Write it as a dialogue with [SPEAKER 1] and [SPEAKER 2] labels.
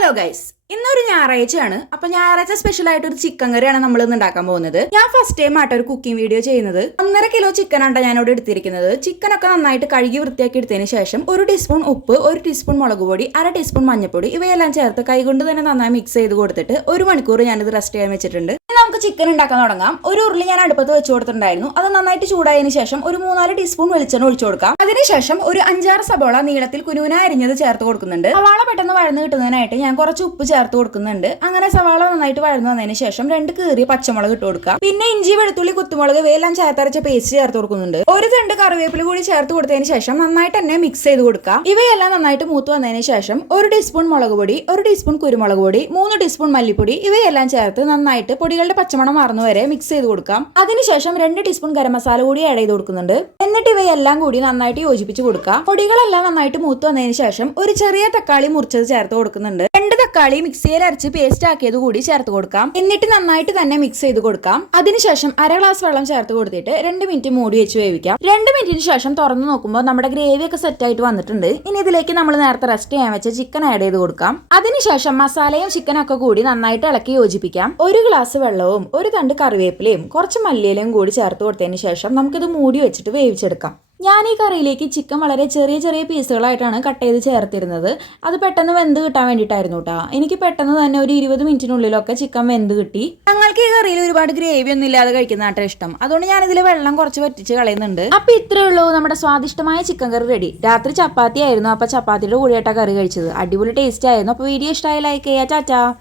[SPEAKER 1] Hello guys ഇന്നൊരു ഞായറാഴ്ചയാണ്. അപ്പൊ ഞായറാഴ്ച സ്പെഷ്യൽ ആയിട്ട് ഒരു ചിക്കൻ കറിയാണ് നമ്മൾ ഇന്ന് ഉണ്ടാക്കാൻ പോകുന്നത്. ഞാൻ ഫസ്റ്റ് ടൈം ആയിട്ട് ഒരു കുക്കിംഗ് വീഡിയോ ചെയ്യുന്നത്. ഒന്നര കിലോ ചിക്കൻ ആണ് ഇവിടെ എടുത്തിരിക്കുന്നത്. ചിക്കൻ ഒക്കെ നന്നായിട്ട് കഴുകി വൃത്തിയാക്കി എടുത്തതിന് ശേഷം ഒരു ടീസ്പൂൺ ഉപ്പ് ഒരു ടീസ്പൂൺ മുളക് പൊടി അര ടീസ്പൂൺ മഞ്ഞൾപ്പൊടി ഇവയെല്ലാം ചേർത്ത് കൈകൊണ്ട് തന്നെ നന്നായി മിക്സ് ചെയ്ത് കൊടുത്തിട്ട് ഒരു മണിക്കൂർ ഞാനിത് റെസ്റ്റ് ചെയ്യാൻ വെച്ചിട്ടുണ്ട്. നമുക്ക് ചിക്കൻ ഉണ്ടാക്കാൻ തുടങ്ങാം. ഒരു ഉരുളി ഞാൻ അടുപ്പത്ത് വെച്ച് കൊടുത്തിട്ടുണ്ടായിരുന്നു. അത് നന്നായിട്ട് ചൂടായതിനു ശേഷം ഒരു മൂന്നാൽ ടീസ്പൂൺ വെളിച്ചെണ്ണ ഒഴിച്ചു കൊടുക്കാം. അതിനുശേഷം ഒരു അഞ്ചാറ് സബോള നീളത്തിൽ കുനുവിന അരിഞ്ഞത് ചേർത്ത് കൊടുക്കുന്നുണ്ട്. സവാള പെട്ടെന്ന് വഴന്ന് കിട്ടുന്നതിനായിട്ട് ഞാൻ കുറച്ച് ഉപ്പ് ചേർത്ത് കൊടുക്കുന്നുണ്ട്. അങ്ങനെ സവാള നന്നായിട്ട് വഴന്നു വന്നതിന് ശേഷം രണ്ട് കീറിയ പച്ചമുളക് ഇട്ട് കൊടുക്കുക. പിന്നെ ഇഞ്ചി വെളുത്തുള്ളി കുത്തുമുളക് ഇവയെല്ലാം ചേർത്തരച്ച പേസ്റ്റ് ചേർത്ത് കൊടുക്കുന്നുണ്ട്. ഒരു തണ്ട് കറിവേപ്പില കൂടി ചേർത്ത് കൊടുത്തതിന് ശേഷം നന്നായിട്ട് തന്നെ മിക്സ് ചെയ്ത് കൊടുക്കുക. ഇവയെല്ലാം നന്നായിട്ട് മൂത്ത് വന്നതിന് ശേഷം ഒരു ടീസ്പൂൺ മുളക് പൊടി ഒരു ടീസ്പൂൺ കുരുമുളക് പൊടി മൂന്ന് ടീസ്പൂൺ മല്ലിപ്പൊടി ഇവയെല്ലാം ചേർത്ത് നന്നായിട്ട് പൊടികളുടെ പച്ചമണം മാറുന്ന വരെ മിക്സ് ചെയ്ത് കൊടുക്കാം അതിനുശേഷം രണ്ട് ടീസ്പൂൺ ഗരം മസാല കൂടി ആഡ് ചെയ്ത് കൊടുക്കുന്നുണ്ട്. എന്നിട്ട് ഇവയെല്ലാം കൂടി നന്നായിട്ട് യോജിപ്പിച്ച് കൊടുക്കാം പൊടികളെല്ലാം നന്നായിട്ട് മൂത്ത് വന്നതിന് ശേഷം ഒരു ചെറിയ തക്കാളി മുറിച്ചത് ചേർത്ത് കൊടുക്കുന്നുണ്ട്. തക്കാളി മിക്സിയിൽ അരച്ച് പേസ്റ്റ് ആക്കിയത് കൂടി ചേർത്ത് കൊടുക്കാം. എന്നിട്ട് നന്നായിട്ട് തന്നെ മിക്സ് ചെയ്ത് കൊടുക്കാം. അതിനുശേഷം അര ഗ്ലാസ് വെള്ളം ചേർത്ത് കൊടുത്തിട്ട് രണ്ട് മിനിറ്റ് മൂടി വെച്ച് വേവിക്കാം. രണ്ട് മിനിറ്റിന് ശേഷം തുറന്നു നോക്കുമ്പോൾ നമ്മുടെ ഗ്രേവി ഒക്കെ സെറ്റ് ആയിട്ട് വന്നിട്ടുണ്ട്. ഇനി ഇതിലേക്ക് നമ്മൾ നേരത്തെ റെസ്റ്റ് ചെയ്യാൻ വെച്ച ചിക്കൻ ആഡ് ചെയ്ത് കൊടുക്കാം. അതിനുശേഷം മസാലയും ചിക്കനും ഒക്കെ കൂടി നന്നായിട്ട് ഇളക്കി യോജിപ്പിക്കാം. ഒരു ഗ്ലാസ് വെള്ളവും ഒരു തണ്ട് കറിവേപ്പിലയും കുറച്ച് മല്ലിയിലയും കൂടി ചേർത്ത് കൊടുത്തതിന് ശേഷം നമുക്കിത് മൂടി വെച്ചിട്ട് വേവിച്ചെടുക്കാം. ഞാൻ ഈ കറിയിലേക്ക് ചിക്കൻ വളരെ ചെറിയ ചെറിയ പീസുകളായിട്ടാണ് കട്ട് ചെയ്ത് ചേർത്തിരുന്നത്. അത് പെട്ടെന്ന് വെന്ത് കിട്ടാൻ വേണ്ടിയിട്ടായിരുന്നു കേട്ടോ എനിക്ക് പെട്ടെന്ന് തന്നെ ഒരു ഇരുപത് മിനിറ്റിനുള്ളിലൊക്കെ ചിക്കൻ വെന്ത് കിട്ടി. ഞങ്ങൾക്ക് ഈ കറിയിൽ ഒരുപാട് ഗ്രേവി ഒന്നും ഇല്ലാതെ കഴിക്കുന്നതായിട്ട് ഇഷ്ടം. അതുകൊണ്ട് ഞാൻ ഇതിൽ വെള്ളം കുറച്ച് വറ്റിച്ച് കളയുന്നുണ്ട്. അപ്പൊ ഇത്രേ ഉള്ളൂ നമ്മുടെ സ്വാദിഷ്ടമായ ചിക്കൻ കറി റെഡി രാത്രി ചപ്പാത്തി ആയിരുന്നു അപ്പൊ ചപ്പാത്തിയുടെ കൂടിയായിട്ടാണ് കറി കഴിച്ചത്. അടിപൊളി ടേസ്റ്റ് ആയിരുന്നു. അപ്പോൾ വീഡിയോ ഇഷ്ടമായി ലൈക്ക് ചെയ്യാ. ചാച്ചാ